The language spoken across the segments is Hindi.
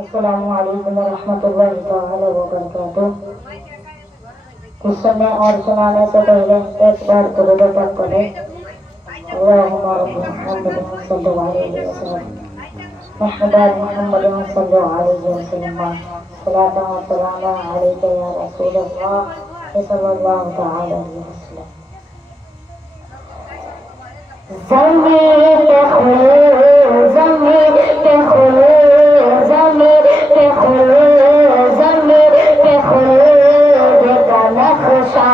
अस्सलामु अलैकुम रहमतुल्लाहि तआला व बरकातुहू। कुछ सुनने और सुनाने से पहले एक बार दुरूद पाक करें। अल्लाहुम्मा रब्बी मुहम्मद सल्लल्लाहु अलैहि वसल्लम महमदान मुहम्मद सल्लल्लाहु अलैहि वसल्लम सलातु व सलामु अलैका या रसूलल्लाह सल्लल्लाहु तआला अलैहि वसल्लम। ज़मीन पे खुल ज़मीन पे खुल ज़मीन पे खुल ज़मीन पे खुल देखा नक्शा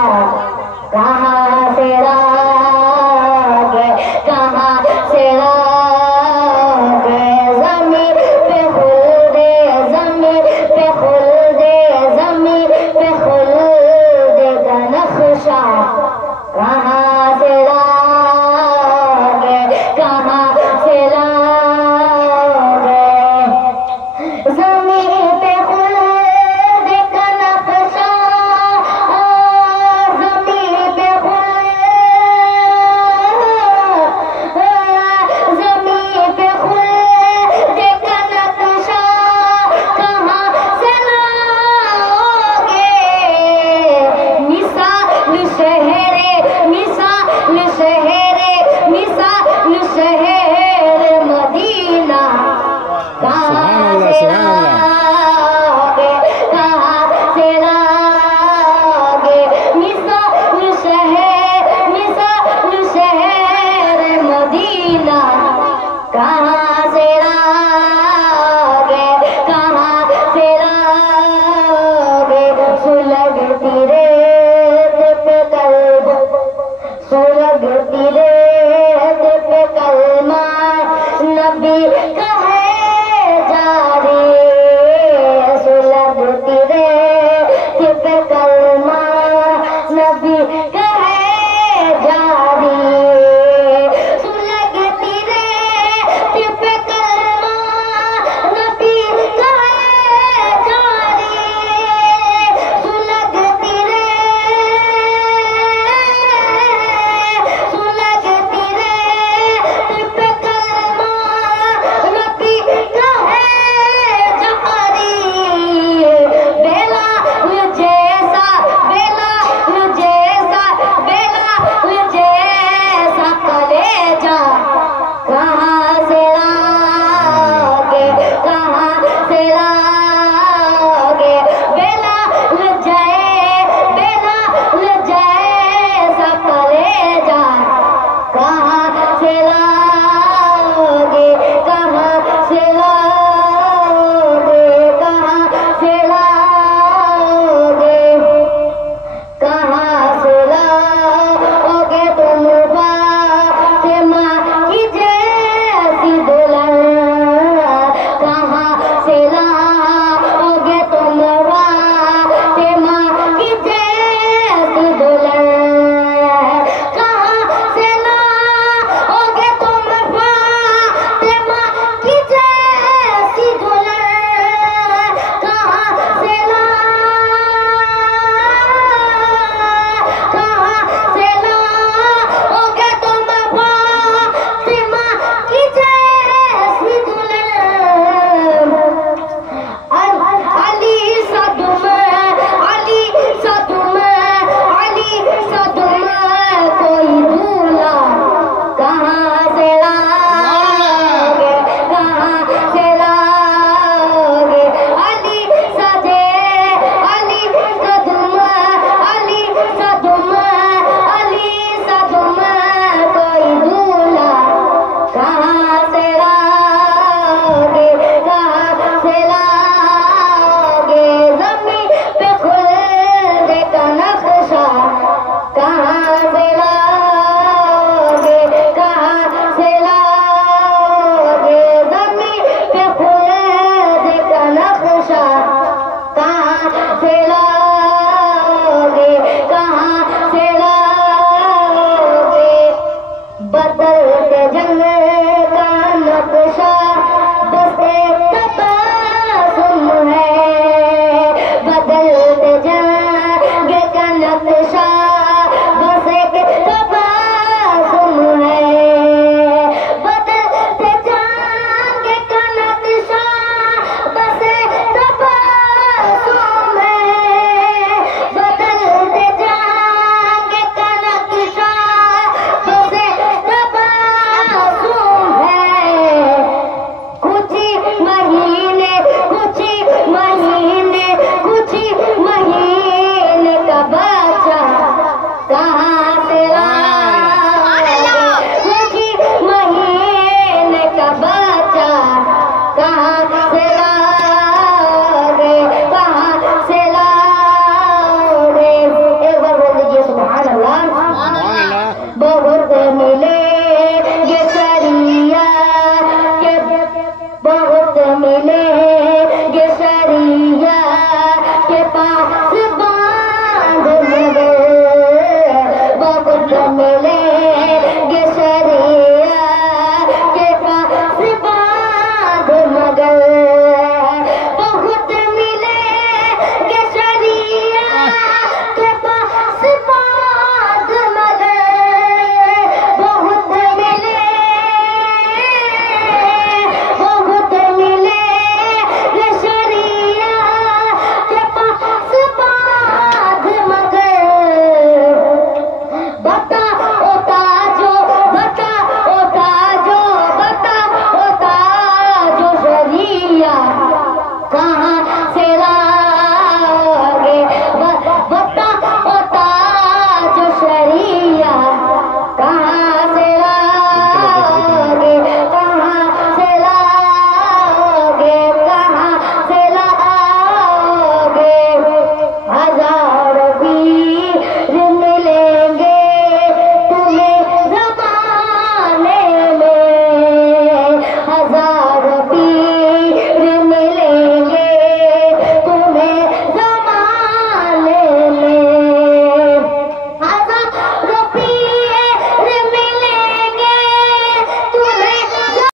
कहाँ से लागे कहाँ से लागे ज़मीन पे खुल दे ज़मीन पे खुल दे ज़मीन पे खुल देखा नक्शा कहाँ से लागे कहाँ से लागे ज़मीन पे खुल देखा नक्शा ज़मीन पे खुल ज़मीन पे खुल देखा नक्शा कहाँ से लागे मिसाल शहरे मिसाल शहरे मिसाल शहर मदीना कहाँ से